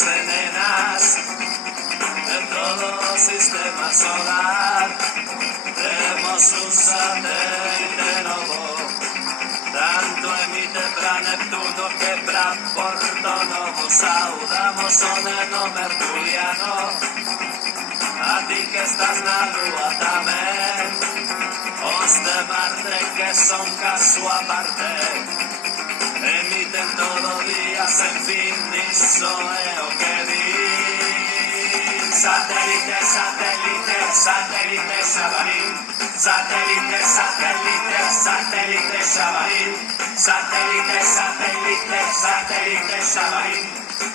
nenas de todo sistema solar. Tenemos un satélite nuevo, tanto emite para Neptuno que para Porto Novo. Saudamos o neno mercuriano, a ti que estás na lúa tamén, os de Marte que son caso aparte, emiten todo día sen fin, iso é o que di. Satélite, satélite, satélite Xabarín, satélite, satélite, satélite Xabarín, satélite, satélite, satélite Xabarín,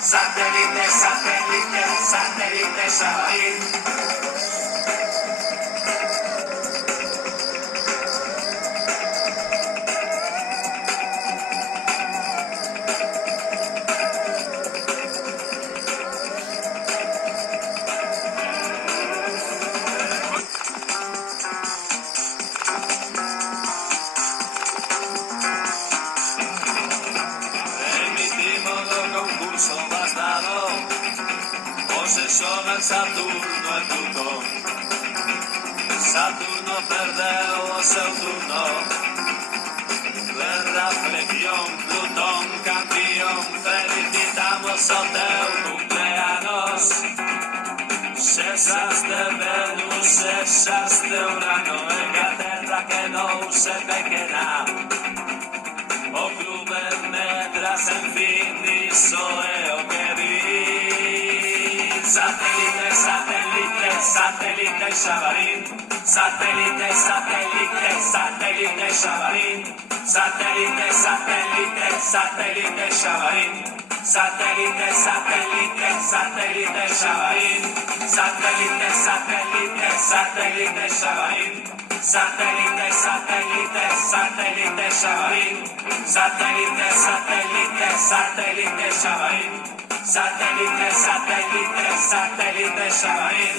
satélite, satélite, satélite Xabarín. Xoga Saturno e Plutón. Saturno perdeu o seu turno de reflexión. Plutón campeón, felicitamos o teu cumpleanos. Xesas de Venus, xesas de Urano, e que a terra que non se pequena. O clube medras, en fin, iso é o que di. Satélite, satélite, satélite Xabarín, satélite, satélite, satélite Xabarín, satélite, satélite, satélite Xabarín, satélite, satélite, satélite Xabarín, satélite, satélite, satélite Xabarín, satélite, satélite, satélite Xabarín, satélite, satélite, satélite Xabarín. Satélite, satélite, satélite Xabarín.